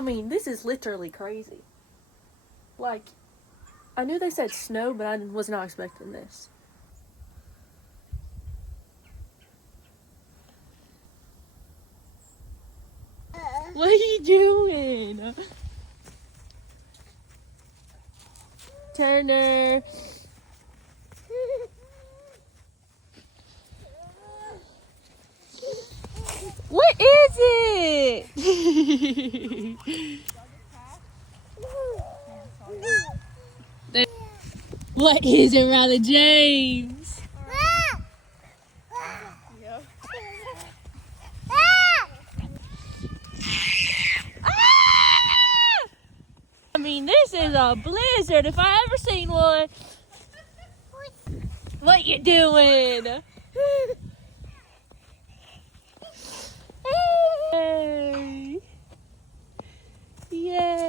I mean, this is literally crazy. Like, I knew they said snow, but I was not expecting this. What are you doing? Turner. What is it? What is it, Riley James? I mean, this is a blizzard if I ever seen one. What you doing? Hey. Yeah.